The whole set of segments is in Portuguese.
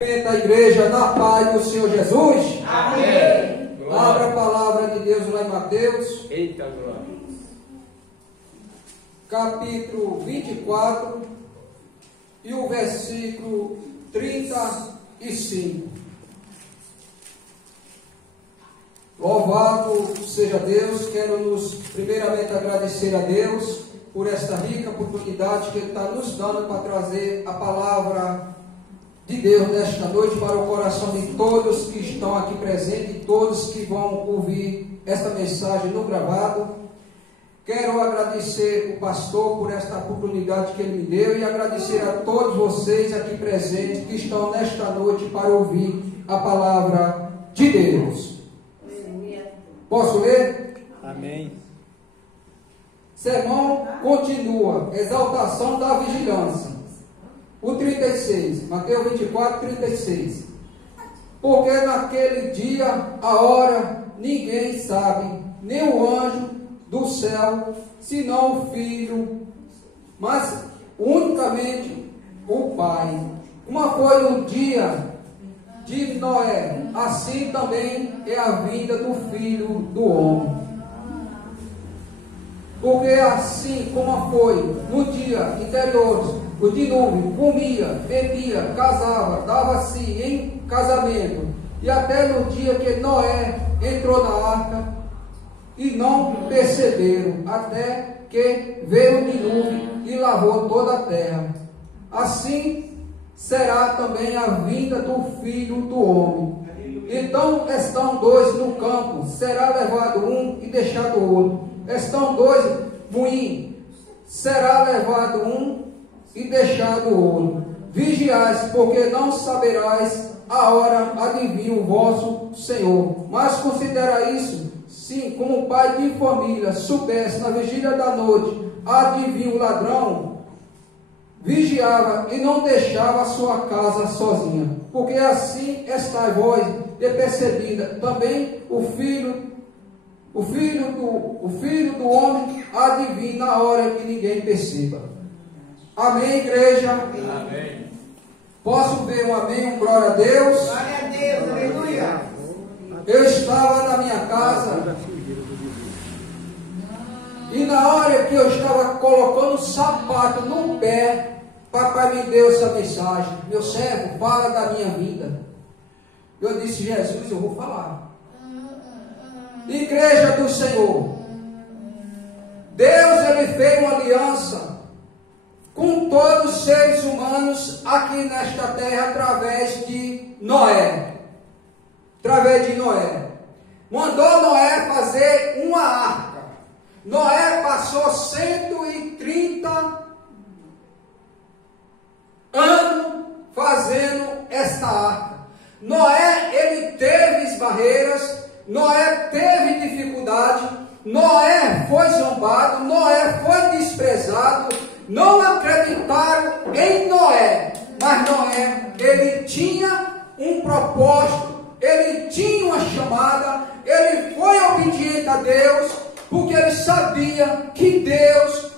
A igreja na paz do Senhor Jesus. Amém. Abra a palavra de Deus lá em Mateus. Eita glória. Capítulo 24 e o versículo 35. Louvado seja Deus. Quero nos primeiramente agradecer a Deus por esta rica oportunidade que Ele está nos dando para trazer a palavra de Deus nesta noite para o coração de todos que estão aqui presentes e todos que vão ouvir esta mensagem no gravado. Quero agradecer o pastor por esta oportunidade que ele me deu e agradecer a todos vocês aqui presentes que estão nesta noite para ouvir a palavra de Deus. Posso ler? Amém. Sermão continua, exaltação da vigilância. O 36, Mateus 24, 36. Porque naquele dia, a hora, ninguém sabe, nem o anjo do céu, senão o Filho, mas unicamente o Pai. Como foi o dia de Noé, assim também é a vinda do Filho do Homem. Porque assim como foi no dia anterior, o dilúvio, comia, bebia, casava, dava-se em casamento, e até no dia que Noé entrou na arca, e não perceberam, até que veio o dilúvio e lavou toda a terra. Assim será também a vinda do Filho do Homem. Então estão dois no campo, será levado um e deixado o outro. Estão dois moinhos, será levado um e deixado o outro. Vigiais, porque não saberás a hora, adivinha o vosso Senhor. Mas considera isso, sim, como o pai de família soubesse na vigília da noite, adivinha o ladrão, vigiava e não deixava a sua casa sozinha. Porque assim estáis vós de percebida, também o filho do homem adivinha na hora que ninguém perceba. Amém, igreja? Amém. Posso ver um amém, um glória a Deus? Glória a Deus, aleluia. Eu estava na minha casa e na hora que eu estava colocando o sapato no pé, papai me deu essa mensagem: meu servo, fala da minha vida. Eu disse: Jesus, eu vou falar. Igreja do Senhor, Deus, Ele fez uma aliança com todos os seres humanos aqui nesta terra através de Noé. Através de Noé. Mandou Noé fazer uma arca. Noé passou 130 anos fazendo esta arca. Noé, ele teve barreiras, Noé teve dificuldade, Noé foi zombado, Noé foi desprezado, não acreditaram em Noé, mas Noé, ele tinha um propósito, ele tinha uma chamada, ele foi obediente a Deus, porque ele sabia que Deus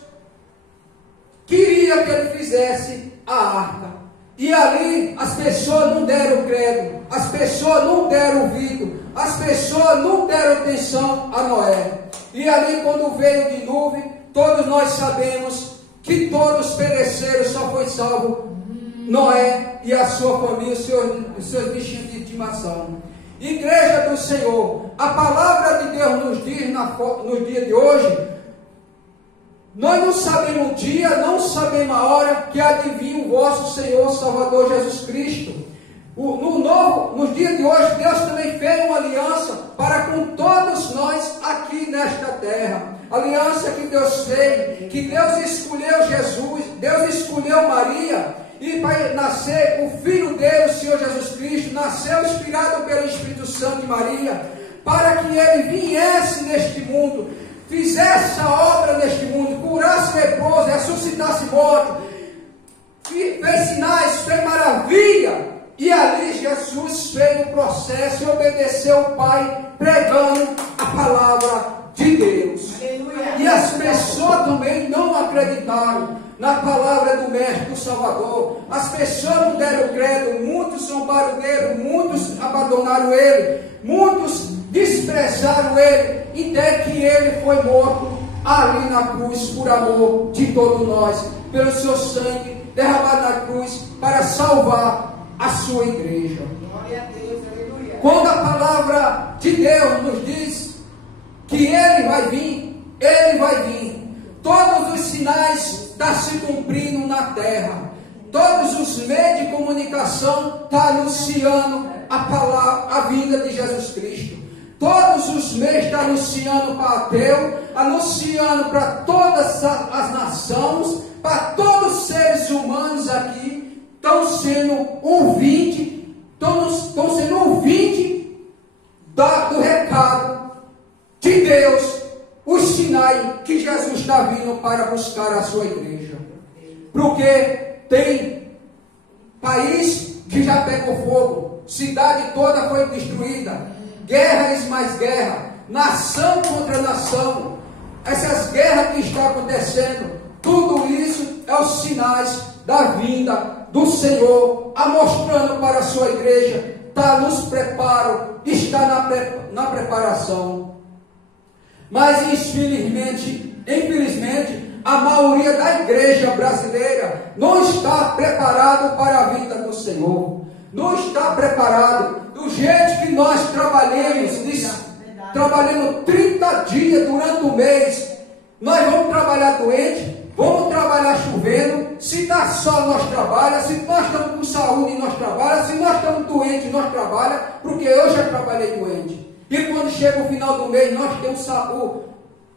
queria que ele fizesse a arca. E ali as pessoas não deram credo, as pessoas não deram ouvido, as pessoas não deram atenção a Noé. E ali quando veio o dilúvio, todos nós sabemos que todos pereceram, só foi salvo Noé e a sua família, os seus bichinhos de estimação. Igreja do Senhor, a palavra de Deus nos diz no dia de hoje, nós não sabemos o dia, não sabemos a hora que adivinha o vosso Senhor Salvador Jesus Cristo. Nos dias de hoje, Deus também fez uma aliança para com todos nós aqui nesta terra. Aliança que Deus fez, que Deus escolheu Jesus, Deus escolheu Maria, e para nascer o Filho dele, o Senhor Jesus Cristo, nasceu inspirado pelo Espírito Santo de Maria, para que ele viesse neste mundo, fizesse a obra neste mundo, curasse leproso, ressuscitasse morto, fez sinais, fez maravilha. E ali Jesus fez o processo e obedeceu o Pai, pregando a palavra de Deus. Aleluia. E as pessoas também não acreditaram na palavra do Mestre, do Salvador. As pessoas não deram credo, muitos zombaram dele, muitos abandonaram ele, muitos desprezaram ele, até que ele foi morto ali na cruz, por amor de todos nós, pelo seu sangue derramado na cruz, para salvar a sua igreja. Glória a Deus, aleluia. Quando a palavra de Deus nos diz que ele vai vir, ele vai vir. Todos os sinais estão se cumprindo na terra. Todos os meios de comunicação estão anunciando a vinda de Jesus Cristo. Todos os meios estão anunciando para ateu, anunciando para todas as nações, para todos os seres humanos aqui, estão sendo ouvintes, estão sendo ouvintes do recado de Deus, os sinais que Jesus está vindo para buscar a sua igreja. Porque tem país que já pegou fogo, cidade toda foi destruída, guerras mais guerra, nação contra nação, essas guerras que estão acontecendo, tudo isso é os sinais da vinda do Senhor, mostrando para a sua igreja, está nos preparo, está na preparação. Mas infelizmente, a maioria da igreja brasileira não está preparado para a vinda do Senhor. Não está preparado. Do jeito que nós trabalhamos 30 dias durante o mês, nós vamos trabalhar doente, vamos trabalhar chovendo. Se está sol, nós trabalhamos. Se nós estamos com saúde, nós trabalhamos. Se nós estamos doentes, nós trabalhamos. Porque eu já trabalhei doente. E quando chega o final do mês, nós temos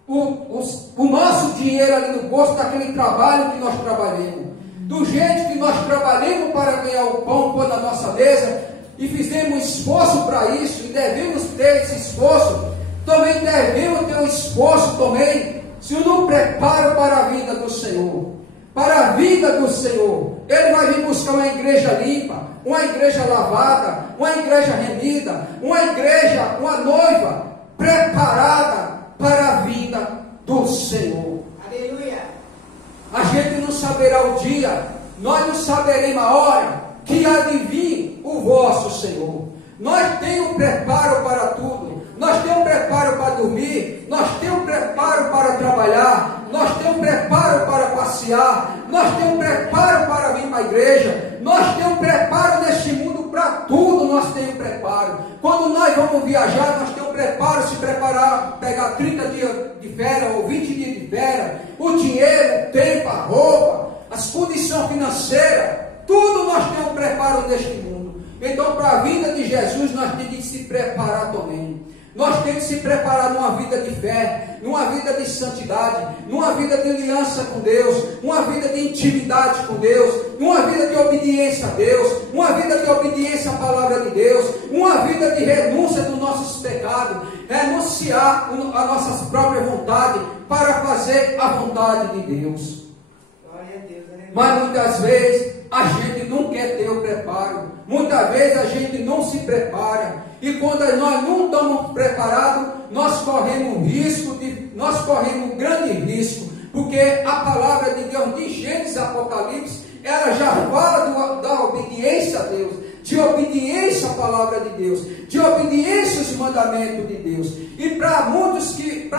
o nosso dinheiro ali no bolso daquele trabalho que nós trabalhamos. Do jeito que nós trabalhamos para ganhar o pão pôr na nossa mesa, e fizemos esforço para isso, e devemos ter esse esforço, também devemos ter um esforço também, se não preparo para a vida do Senhor. Para a vida do Senhor, Ele vai vir buscar uma igreja limpa, uma igreja lavada, uma igreja remida, uma igreja, uma noiva preparada para a vinda do Senhor. Aleluia. A gente não saberá o dia, nós não saberemos a hora que há de vir o vosso Senhor. Nós temos preparo para tudo. Nós temos preparo para dormir, nós temos preparo para trabalhar, nós temos preparo para passear, nós temos preparo para vir para a igreja, nós temos preparo neste mundo para tudo, nós temos preparo. Quando nós vamos viajar, nós temos preparo, se preparar, pegar 30 dias de férias ou 20 dias de férias, o dinheiro, o tempo, a roupa, as condições financeiras, tudo nós temos preparo neste mundo. Então, para a vinda de Jesus, nós temos que se preparar também. Nós temos que se preparar numa vida de fé, numa vida de santidade, numa vida de aliança com Deus, numa vida de intimidade com Deus, numa vida de obediência a Deus, uma vida de obediência à palavra de Deus, uma vida de renúncia dos nossos pecados, renunciar a nossas próprias vontades para fazer a vontade de Deus. Glória a Deus, aleluia. Mas muitas vezes a gente não quer ter o preparo, muitas vezes a gente não se prepara, e quando nós não estamos preparados, nós corremos um grande risco, porque a palavra de Deus de Gênesis e Apocalipse, ela já fala da obediência a Deus, de obediência à palavra de Deus, de obediência aos mandamentos de Deus. E para muitos que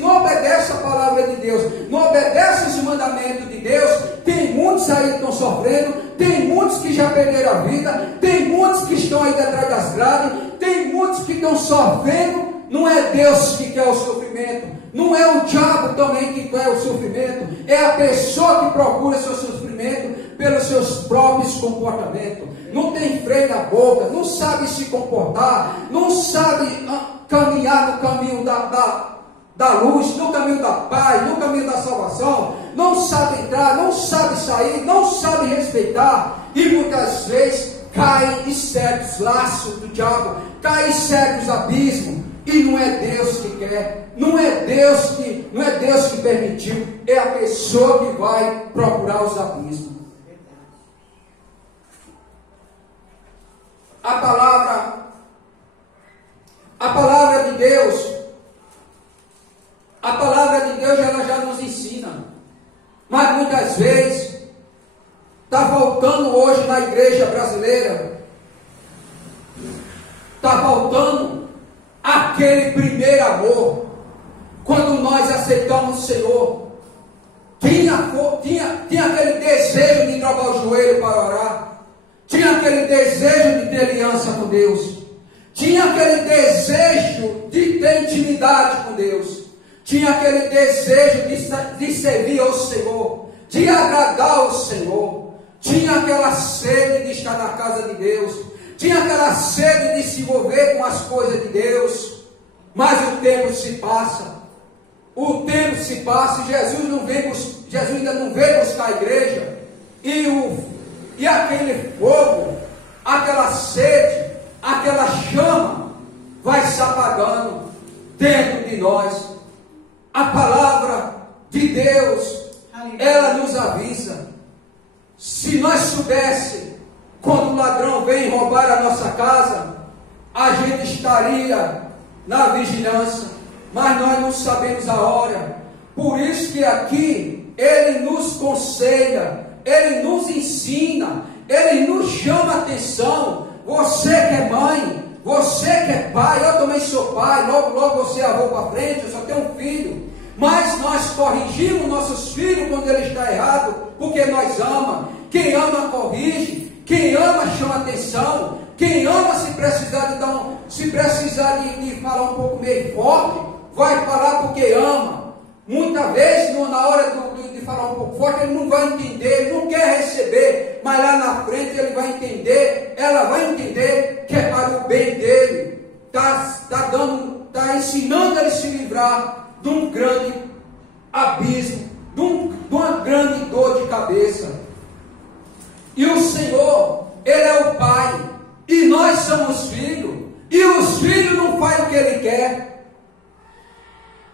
não obedecem a palavra de Deus, não obedecem os mandamentos de Deus, tem muitos aí que estão sofrendo, tem muitos que já perderam a vida, tem muitos que estão aí detrás das grades, tem muitos que estão sofrendo. Não é Deus que quer o sofrimento, não é o diabo também que quer o sofrimento, é a pessoa que procura seu sofrimento pelos seus próprios comportamentos. Não tem freio na boca, não sabe se comportar, não sabe caminhar no caminho da luz, no caminho da paz, no caminho da salvação, não sabe entrar, não sabe sair, não sabe respeitar, e muitas vezes cai em certos laços do diabo, cai em certos abismos, e não é Deus que quer, não é Deus que permitiu, é a pessoa que vai procurar os abismos. A palavra de Deus aquele primeiro amor, quando nós aceitamos o Senhor, tinha aquele desejo de dobrar o joelho para orar, tinha aquele desejo de ter aliança com Deus, tinha aquele desejo de ter intimidade com Deus, tinha aquele desejo de servir ao Senhor, de agradar ao Senhor, tinha aquela sede de estar na casa de Deus, tinha aquela sede de se envolver com as coisas de Deus. Mas o tempo se passa, e Jesus ainda não veio buscar a igreja, e aquele fogo, aquela sede, aquela chama vai se apagando dentro de nós. A palavra de Deus, ela nos avisa. Se nós soubéssemos, quando o ladrão vem roubar a nossa casa, a gente estaria na vigilância, mas nós não sabemos a hora. Por isso que aqui ele nos conselha, ele nos ensina, ele nos chama a atenção. Você que é mãe, você que é pai, eu também sou pai, logo você é avô para frente, eu só tenho um filho. Mas nós corrigimos nossos filhos quando ele está errado, porque nós amamos. Quem ama corrige, quem ama chama atenção, quem ama se precisar de falar um pouco meio forte, vai falar porque ama. Muitas vezes, na hora de falar um pouco forte, ele não vai entender, ele não quer receber, mas lá na frente ele vai entender, ela vai entender que é para o bem dele. Está ensinando ele a se livrar de um grande abismo, de uma grande dor de cabeça. E o Senhor, Ele é o Pai, e nós somos filhos, e os filhos não fazem o que Ele quer.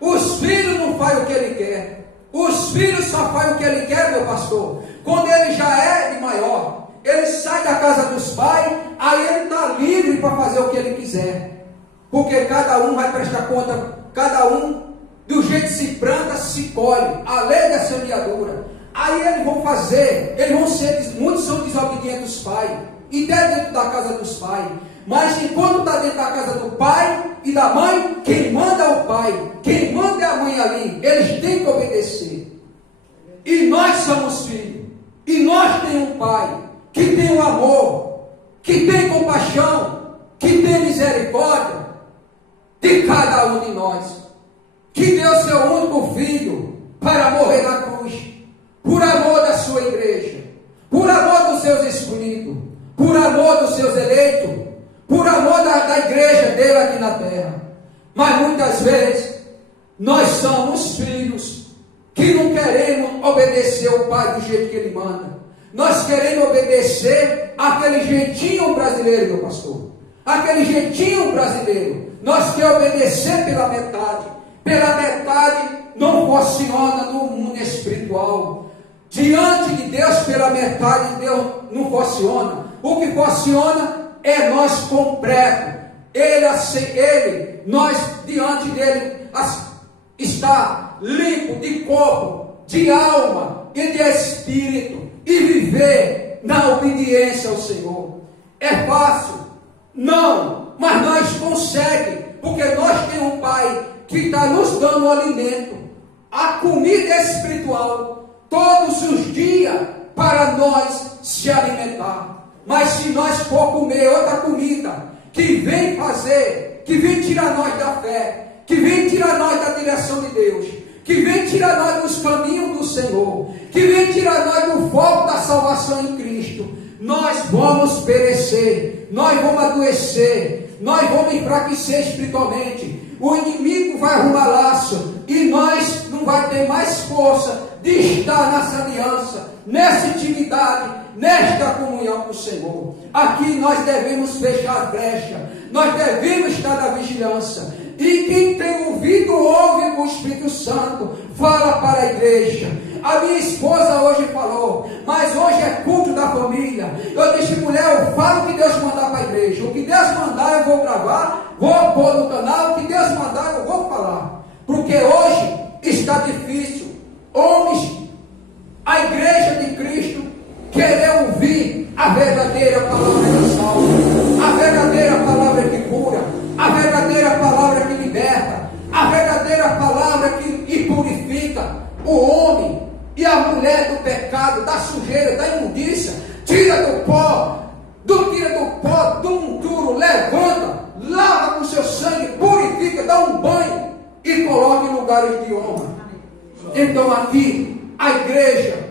Os filhos não fazem o que Ele quer. Os filhos só fazem o que Ele quer, meu pastor. Quando ele já é de maior, ele sai da casa dos pais, aí ele está livre para fazer o que ele quiser. Porque cada um vai prestar conta, cada um do jeito que se planta, se colhe. A lei da semeadura. Aí eles vão fazer, muitos são desobedientes dos pais, e dentro da casa dos pais. Mas enquanto está dentro da casa do pai e da mãe, quem manda é o pai, quem manda é a mãe ali, eles têm que obedecer. E nós somos filhos, e nós temos um pai, que tem o amor, que tem compaixão, que tem misericórdia de cada um de nós, que deu seu único filho para morrer na cruz, por amor da sua igreja, por amor dos seus escolhidos, por amor dos seus eleitos, por amor da igreja dele aqui na terra. Mas muitas vezes nós somos filhos que não queremos obedecer o Pai do jeito que Ele manda. Nós queremos obedecer aquele jeitinho brasileiro, meu pastor. Aquele jeitinho brasileiro. Nós queremos obedecer pela metade. Pela metade não funciona no mundo espiritual. Diante de Deus, pela metade de Deus não funciona. O que funciona é nós completo. Nós diante dele está limpo de corpo, de alma e de espírito, e viver na obediência ao Senhor. É fácil? Não, mas nós conseguimos, porque nós temos um Pai que está nos dando o alimento, a comida espiritual, todos os dias, para nós se alimentar. Mas se nós for comer outra comida, que vem tirar nós da fé, que vem tirar nós da direção de Deus, que vem tirar nós dos caminhos do Senhor, que vem tirar nós do foco da salvação em Cristo, nós vamos perecer, nós vamos adoecer, nós vamos enfraquecer espiritualmente. O inimigo vai arrumar laço, e nós não vai ter mais força de estar nessa aliança, nessa intimidade, nesta comunhão com o Senhor. Aqui nós devemos fechar a brecha, nós devemos estar na vigilância. E quem tem ouvido, ouve o Espírito Santo, fala para a igreja. A minha esposa hoje falou, mas hoje é culto da família. Eu disse, mulher, eu falo o que Deus mandar para a igreja. O que Deus mandar eu vou gravar, vou pôr no canal. O que Deus mandar eu vou falar. Porque hoje está difícil. Homens, a igreja de Cristo, querer ouvir a verdadeira palavra que salva, a verdadeira palavra que cura, a verdadeira palavra que lugares de honra. Então aqui, a igreja,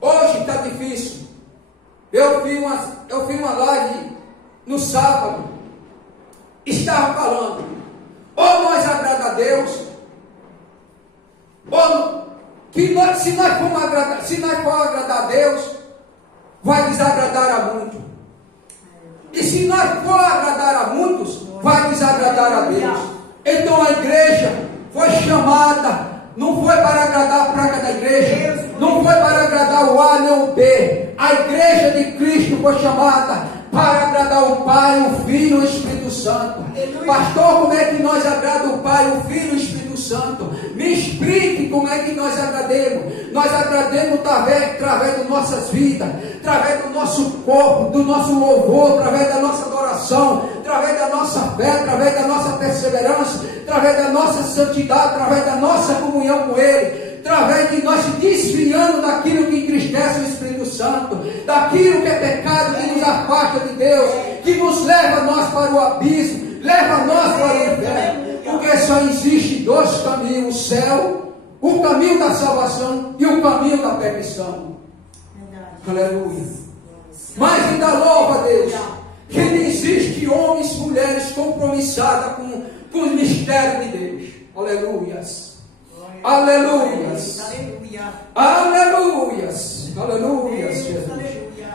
hoje está difícil. Eu vi uma live no sábado, estava falando, ou nós agrada a Deus, ou que nós, se nós for agradar a Deus, vai desagradar a muitos. E se nós for agradar a muitos, vai desagradar a Deus. Então a igreja foi chamada, não foi para agradar a placa da igreja, não foi para agradar o A nem o B. A igreja de Cristo foi chamada para agradar o Pai, o Filho e o Espírito Santo. Pastor, como é que nós agradamos o Pai, o Filho e o Espírito Santo? Me explique como é que nós agrademos. Nós agrademos através das nossas vidas, através do nosso corpo, do nosso louvor, através da nossa adoração, através da nossa fé, através da nossa perseverança, através da nossa santidade, através da nossa comunhão com Ele, através de nós se desviando daquilo que entristece o Espírito Santo, daquilo que é pecado, que nos afasta de Deus, que nos leva nós para o abismo, leva nós para o inferno, porque só existe dois caminhos: o céu, o caminho da salvação e o caminho da perdição. Aleluia. Mas ainda louva a Deus que não existe homens e mulheres compromissados com o mistério de Deus. Aleluias. Aleluias. Aleluias. Aleluias, Jesus.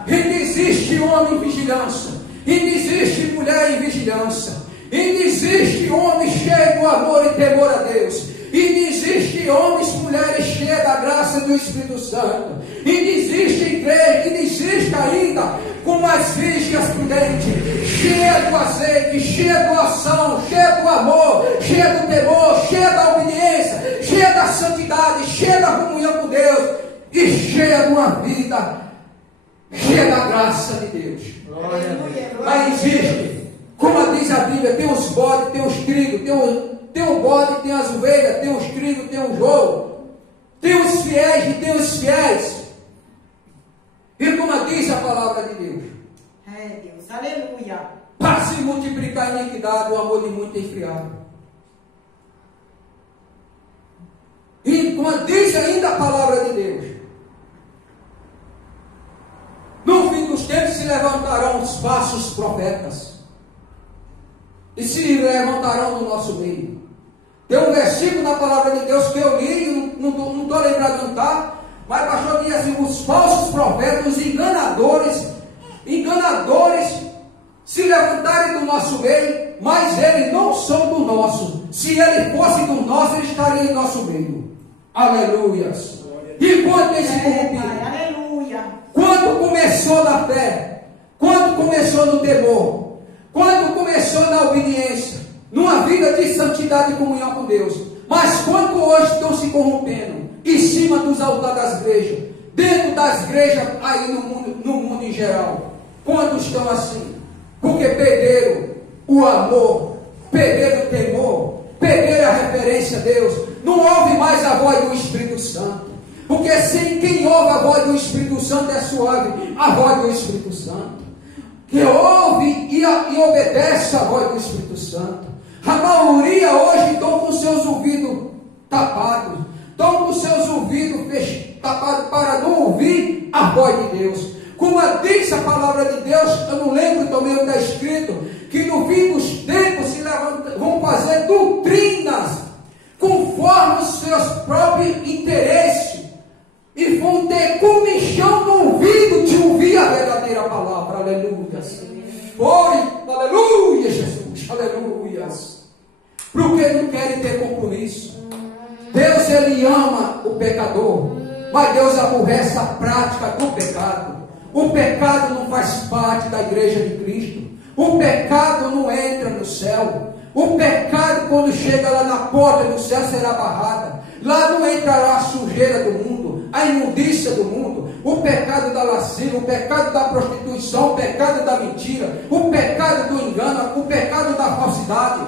E não existe homem em vigilância, e não existe mulher em vigilância, e não existe homem cheio do amor e temor a Deus, e não existe homens e mulheres cheios da graça do Espírito Santo, e não existe igreja, e não existe ainda como as virgens prudentes, cheia do azeite, cheia da doação, cheia do amor, cheia do temor, cheia da obediência, cheia da santidade, cheia da comunhão com Deus, e cheia de uma vida cheia da graça de Deus. Mas existe, como diz a Bíblia, tem os bodes, tem os trigos, tem o bode, tem as ovelhas, tem os trigos, tem o jogo, tem os fiéis e tem os fiéis. E como diz a palavra de Deus, Deus, aleluia. para se multiplicar a iniquidade, o amor de muito é esfriado. E como diz ainda a palavra de Deus, no fim dos tempos se levantarão os falsos profetas, e se levantarão no nosso meio. Tem um versículo na palavra de Deus que eu li, não estou lembrado de onde está, mas o pastor diz assim: os falsos profetas, os enganadores se levantarem do nosso meio, mas eles não são do nosso. Se ele fosse do nosso, ele estaria em nosso meio. Aleluias. E quando tem se corrompido? Aleluia. Quando começou na fé, quando começou no temor, quando começou na obediência, numa vida de santidade e comunhão com Deus, mas quando hoje estão se corrompendo em cima dos altares das igrejas, dentro das igrejas aí no mundo em geral, quando estão assim, porque perderam o amor, perderam o temor, perderam a referência a Deus, não ouve mais a voz do Espírito Santo, porque sem quem ouve a voz do Espírito Santo é suave a voz do Espírito Santo, que ouve e obedece a voz do Espírito Santo. A maioria hoje estão com seus ouvidos tapados, estão com seus ouvidos tapados para não ouvir a voz de Deus. Como diz a palavra de Deus, eu não lembro também onde está escrito, que no fim dos tempos vão fazer doutrinas conforme os seus próprios interesses, e vão ter comichão no ouvido de ouvir a verdadeira palavra. Aleluia. Ore, aleluia, Jesus, aleluia. Porque não querem ter compromisso. Deus, ele ama o pecador, mas Deus aborrece a prática do pecado. O pecado não faz parte da igreja de Cristo. O pecado não entra no céu. O pecado, quando chega lá na porta do céu, será barrada. Lá não entrará a sujeira do mundo, a imundícia do mundo, o pecado da lascívia, o pecado da prostituição, o pecado da mentira, o pecado do engano, o pecado da falsidade,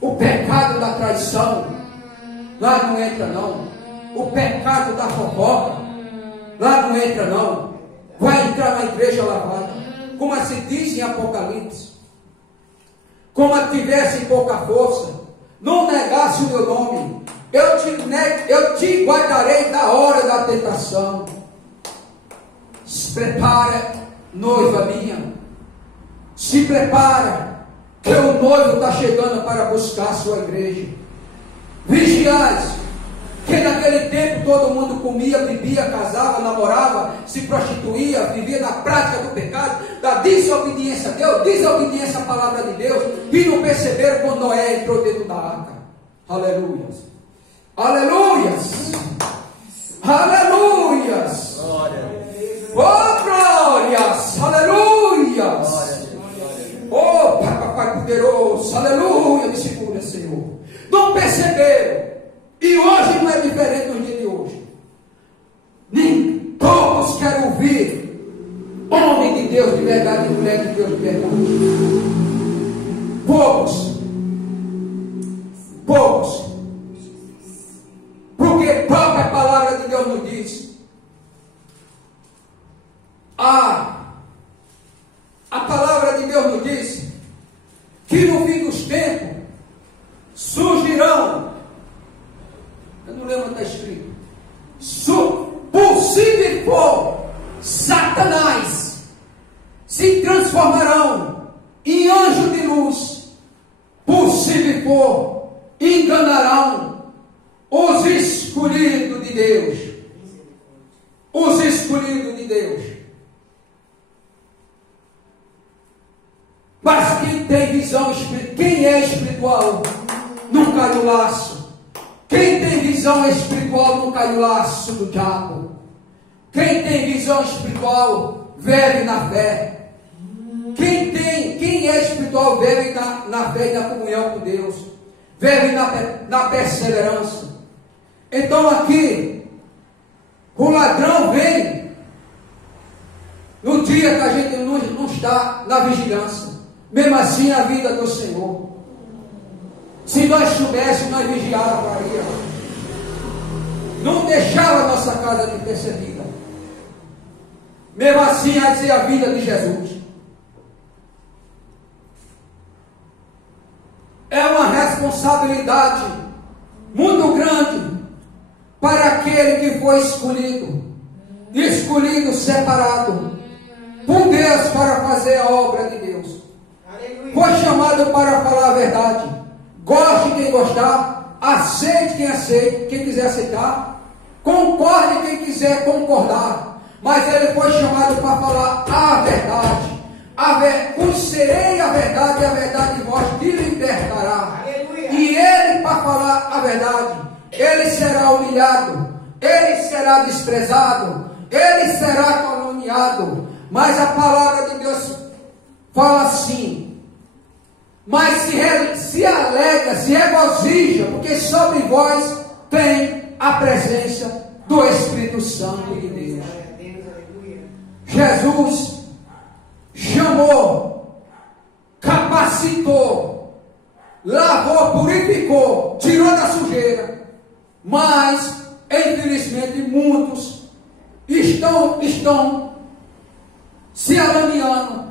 o pecado da traição. Lá não entra não. O pecado da fofoca, lá não entra não. Vai entrar na igreja lavada, como se diz em Apocalipse, como tivesse pouca força, não negasse o meu nome, eu te guardarei da hora da tentação. Se prepara, noiva minha. Se prepara, que o noivo está chegando para buscar a sua igreja. Vigiais, que naquele tempo todo mundo comia, bebia, casava, namorava, se prostituía, vivia na prática do pecado, da desobediência a Deus, desobediência à palavra de Deus, e não perceberam quando Noé entrou dentro da arca. Aleluias, aleluias, aleluias, oh glórias, aleluias, oh Papai poderoso, aleluia, me segura, Senhor. Não perceberam. E hoje não é diferente do dia de hoje. Nem todos querem ouvir homem de Deus de verdade e mulher de Deus de verdade. Poucos. Porque a própria palavra de Deus nos diz. A palavra de Deus nos diz que no fim dos tempos surgirão. Eu não lembro onde está escrito. Possível for, Satanás se transformarão em anjo de luz. Possível for, enganarão os escolhidos de Deus. Os escolhidos de Deus. Mas quem tem visão espiritual, quem é espiritual, não cai no laço. Quem tem visão espiritual não cai no laço do diabo. Quem tem visão espiritual vive na fé. Quem é espiritual vive na fé e na comunhão com Deus. Vive na perseverança. Então aqui, o ladrão vem no dia que a gente não está na vigilância. Mesmo assim a vida do Senhor. Se nós soubéssemos, nós vigiávamos. Não deixava a nossa casa de percebida. Mesmo assim, há de ser a vida de Jesus. É uma responsabilidade muito grande para aquele que foi escolhido, separado por Deus para fazer a obra de Deus. Aleluia. Foi chamado para falar a verdade. Goste quem gostar, aceite quem aceite, quem quiser aceitar, concorde quem quiser concordar, mas ele foi chamado para falar a verdade. Conhecerei a verdade, e a verdade de vós te libertará. Aleluia. E ele, para falar a verdade, ele será humilhado, ele será desprezado, ele será caluniado, mas a palavra de Deus fala assim. Mas se alegra, se regozija, porque sobre vós tem a presença do Espírito Santo de Deus. Jesus chamou, capacitou, lavou, purificou, tirou da sujeira. Mas, infelizmente, muitos estão se alameando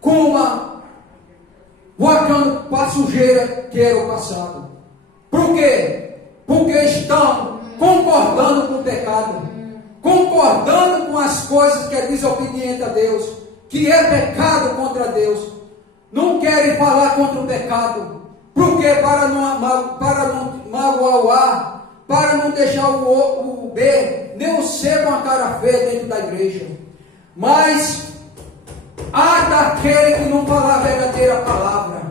com voltando para a sujeira que era o passado. Por quê? Porque estão concordando com o pecado, concordando com as coisas que é desobediente a Deus, que é pecado contra Deus. Não querem falar contra o pecado. Por quê? Para não magoar o A, para não deixar o B, nem o C com a cara feia dentro da igreja. Mas há daquele que não fala a verdadeira palavra.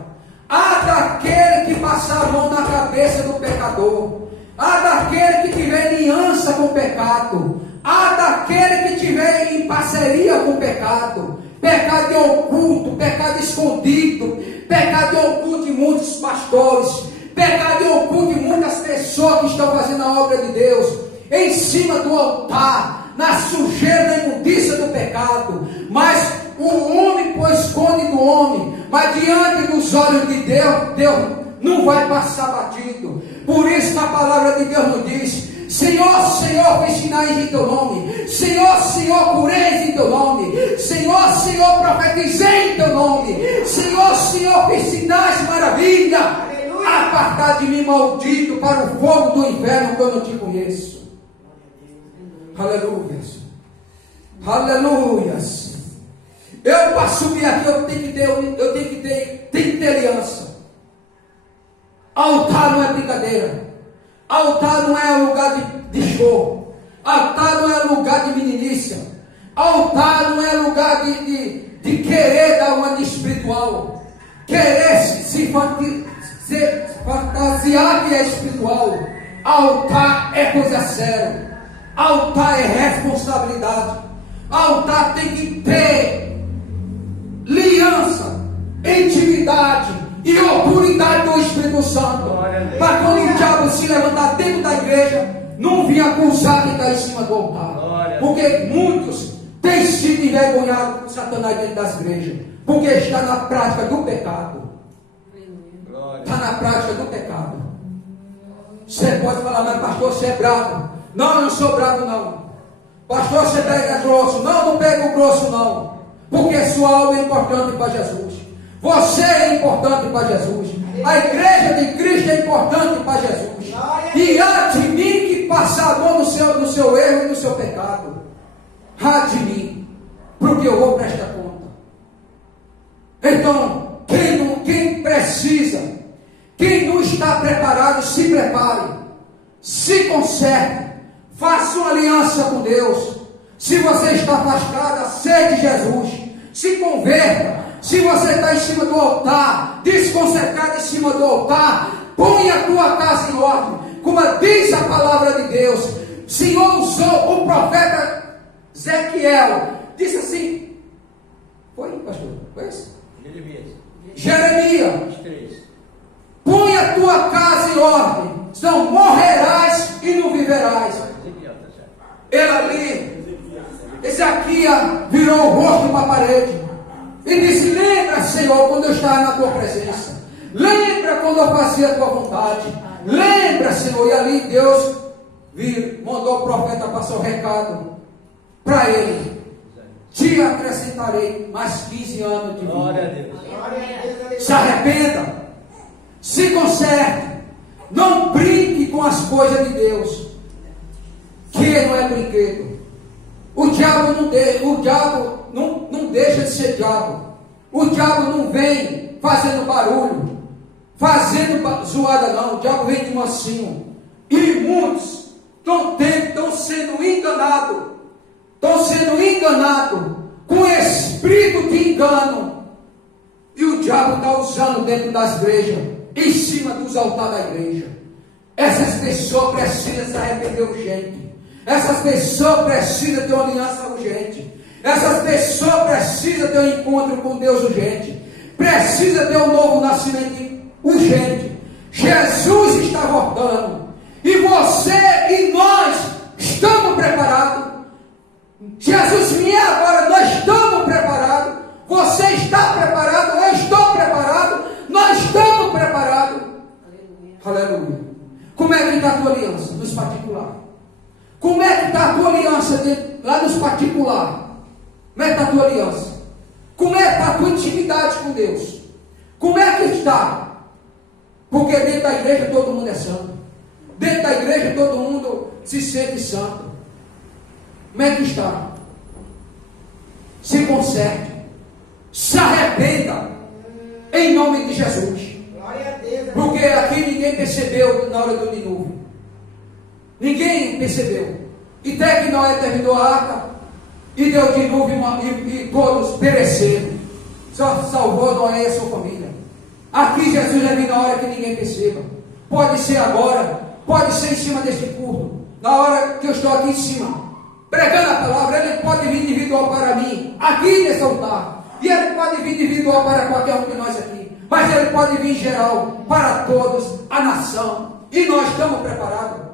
Há daquele que passa a mão na cabeça do pecador. Há daquele que tiver aliança com o pecado. Há daquele que tiver em parceria com o pecado. Pecado oculto, pecado escondido, pecado oculto de muitos pastores, pecado oculto de muitas pessoas que estão fazendo a obra de Deus, em cima do altar, na sujeira, na imundícia do pecado. Mas o homem esconde do homem, mas diante dos olhos de Deus, Deus não vai passar batido. Por isso a palavra de Deus nos diz: Senhor, Senhor, fiz sinais em teu nome. Senhor, Senhor, curei em teu nome. Senhor, Senhor, profetizei em teu nome. Senhor, Senhor, fiz sinais de maravilha. Aleluia. apartar de mim, maldito, para o fogo do inferno, que eu não te conheço. Aleluias. Aleluias. Eu, para subir aqui, eu tenho que ter aliança. Altar não é brincadeira. Altar não é lugar de show. Altar não é lugar de meninice. Altar não é lugar de querer dar uma de espiritual. Querer se fantasiar que é espiritual. Altar é coisa séria. Altar é responsabilidade. Altar tem que ter aliança, intimidade e autoridade do Espírito Santo. Para quando o diabo se levantar dentro da igreja, não vir acusar quem está em cima do altar. Porque muitos têm sido envergonhados por Satanás dentro das igrejas. Porque está na prática do pecado. Está na prática do pecado. Você pode falar, mas pastor, você é bravo. Não, eu não sou bravo não. Pastor, você pega grosso. Não, não pega o grosso não. Porque sua alma é importante para Jesus. Você é importante para Jesus. A igreja de Cristo é importante para Jesus. E há de mim que passar a mão no seu erro e no seu pecado. Há de mim. Porque eu vou prestar conta. Então, quem precisa, quem não está preparado, se prepare. Se conserte. Faça uma aliança com Deus. Se você está afastado, aceite Jesus. Se converta. Se você está em cima do altar, desconcertado em cima do altar, põe a tua casa em ordem. Como diz a palavra de Deus. O Senhor usou o profeta Ezequiel. Disse assim. Foi, pastor? Foi isso? Jeremias. Põe a tua casa em ordem. Senão morrerás e não viverás. Ele ali, Ezequiel virou o rosto para a parede e disse: lembra, Senhor, quando eu estava na tua presença. Lembra quando eu fazia a tua vontade. Lembra, Senhor. E ali Deus mandou o profeta passar o recado para ele: te acrescentarei mais 15 anos de vida. Glória a Deus. Se arrependa, se conserte, não brinque com as coisas de Deus, que não é brinquedo. O diabo não deixa de ser diabo. O diabo não vem fazendo barulho, fazendo zoada não. O diabo vem de mansinho. E muitos estão sendo enganados. Estão sendo enganados com espírito de engano. E o diabo está usando dentro das igrejas, em cima dos altares da igreja. Essas pessoas precisam se arrepender urgente. Essas pessoas precisam ter uma aliança urgente. Essas pessoas precisam ter um encontro com Deus urgente. Precisa ter um novo nascimento urgente. Jesus está voltando. E você e nós estamos preparados. Jesus vier agora, nós estamos preparados. Você está preparado, eu estou preparado. Nós estamos preparados. Aleluia. Como é que está a tua aliança nos particulares? Como é que está a tua aliança lá nos particulares? Como é que está a tua aliança? Como é que está a tua intimidade com Deus? Como é que está? Porque dentro da igreja todo mundo é santo. Dentro da igreja todo mundo se sente santo. Como é que está? Se conserte. Se arrependa. Em nome de Jesus. Porque aqui ninguém percebeu na hora do dilúvio. Ninguém percebeu. E até que Noé terminou a arca e deu dilúvio e todos pereceram. Só salvou Noé e a sua família. Aqui Jesus vai vir na hora que ninguém perceba. Pode ser agora, pode ser em cima deste culto. Na hora que eu estou aqui em cima, pregando a palavra, ele pode vir individual para mim, aqui nesse altar. E ele pode vir individual para qualquer um de nós aqui. Mas ele pode vir em geral, para todos, a nação. E nós estamos preparados.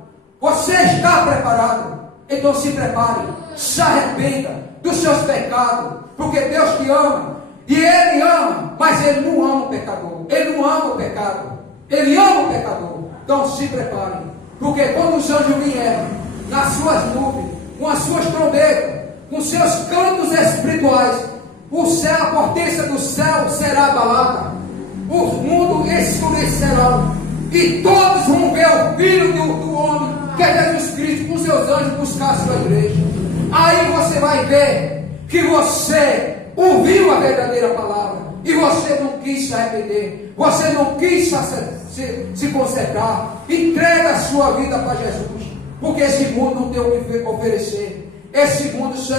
Você está preparado? Então se prepare, se arrependa dos seus pecados, porque Deus te ama, e Ele ama, mas Ele não ama o pecador, Ele não ama o pecado, Ele ama o pecador. Então se prepare, porque quando os anjos vierem nas suas nuvens, com as suas trombetas, com seus cantos espirituais, o céu, a potência do céu será abalada, o mundo escurecerá, E todos vão ver o Filho do Homem, que é Jesus Cristo, com seus anjos buscar a sua igreja. Aí você vai ver que você ouviu a verdadeira palavra e você não quis se arrepender, você não quis se consertar. Entrega a sua vida para Jesus, porque esse mundo não tem o que oferecer. Esse mundo só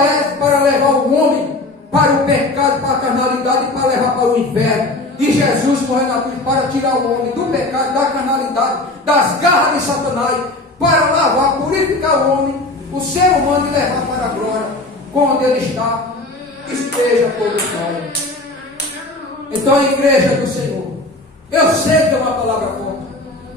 é para levar o homem para o pecado, para a carnalidade e para levar para o inferno. E Jesus morreu na cruz para tirar o homem do pecado, da carnalidade, das garras de Satanás, para lavar, purificar o homem, o ser humano, e levar para a glória, onde ele está, esteja todos nós. Então, a igreja do Senhor, eu sei que é uma palavra forte,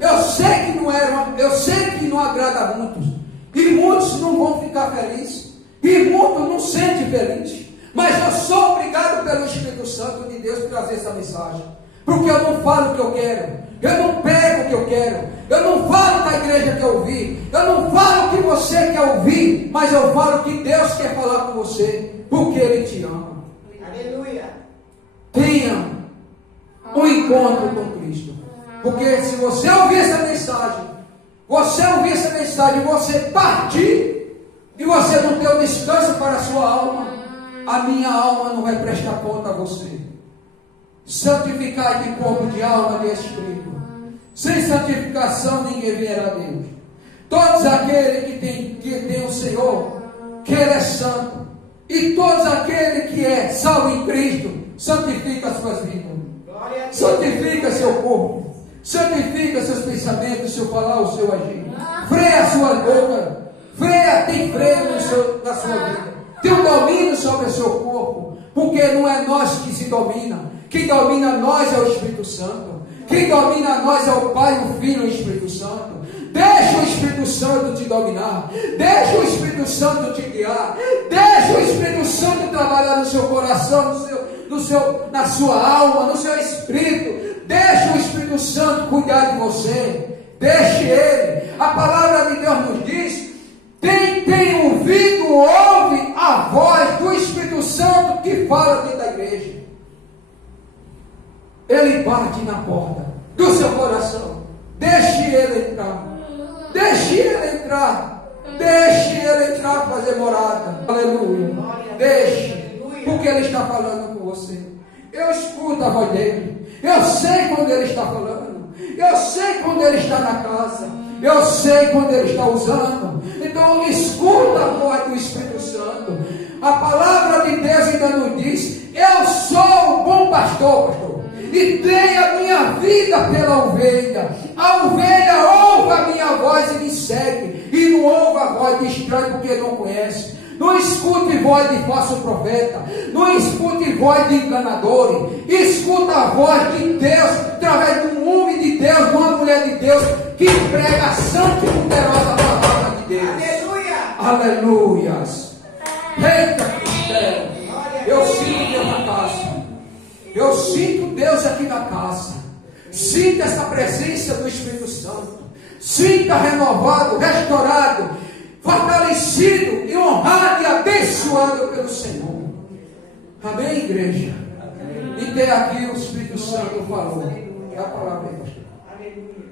eu sei que não agrada a muitos, e muitos não vão ficar felizes, e muitos não se sentem felizes. Mas eu sou obrigado pelo Espírito Santo de Deus trazer essa mensagem. Porque eu não falo o que eu quero, eu não pego o que eu quero, eu não falo que a igreja quer ouvir, eu não falo o que você quer ouvir, mas eu falo o que Deus quer falar com você, porque Ele te ama. Aleluia. Tenha um encontro com Cristo. Porque se você ouvir essa mensagem, você partir, e você não ter o descanso para a sua alma, a minha alma não vai prestar conta a você. Santificai de corpo, de alma, de espírito. Sem santificação ninguém verá a Deus. Todos aqueles que tem o Senhor, que Ele é santo, e todos aqueles que é salvo em Cristo, santifica as suas vidas, santifica seu corpo, santifica seus pensamentos, seu falar, o seu agir. Freia a sua boca, tem freio na sua vida. Tem um domínio sobre o seu corpo, porque não é nós que se domina. Quem domina nós é o Espírito Santo. Quem domina nós é o Pai, o Filho e o Espírito Santo. Deixa o Espírito Santo te dominar, deixa o Espírito Santo te guiar, deixa o Espírito Santo trabalhar no seu coração, na sua alma, no seu espírito. Deixa o Espírito Santo cuidar de você, deixe Ele. A palavra de Deus nos diz: quem tem ouvido, ouve a voz do Espírito Santo que fala dentro da igreja. Ele bate na porta do seu coração. Deixe Ele entrar. Deixe Ele entrar. Deixe Ele entrar para fazer morada. Aleluia. Deixe. Porque Ele está falando com você. Eu escuto a voz dEle. Eu sei quando Ele está falando. Eu sei quando Ele está na casa. Eu sei quando Ele está usando. Então escuta a voz do Espírito Santo. A palavra de Deus ainda nos diz: eu sou o bom pastor, e dei a minha vida pela ovelha. A ovelha ouve a minha voz e me segue, e não ouve a voz de estranho porque não conhece. Não escute voz de falso profeta, não escute voz de enganadores. Escuta a voz de Deus através de um homem de Deus, de uma mulher de Deus, que prega a santa e poderosa palavra de Deus. Aleluia. Aleluias. Eita, eu sinto Deus na casa. Eu sinto Deus aqui na casa. Sinta essa presença do Espírito Santo. Sinta renovado, restaurado, fortalecido e honrado e abençoado pelo Senhor. Amém, igreja? Amém. E até aqui o Espírito Santo falou. É a palavra aí, pastor. Aleluia.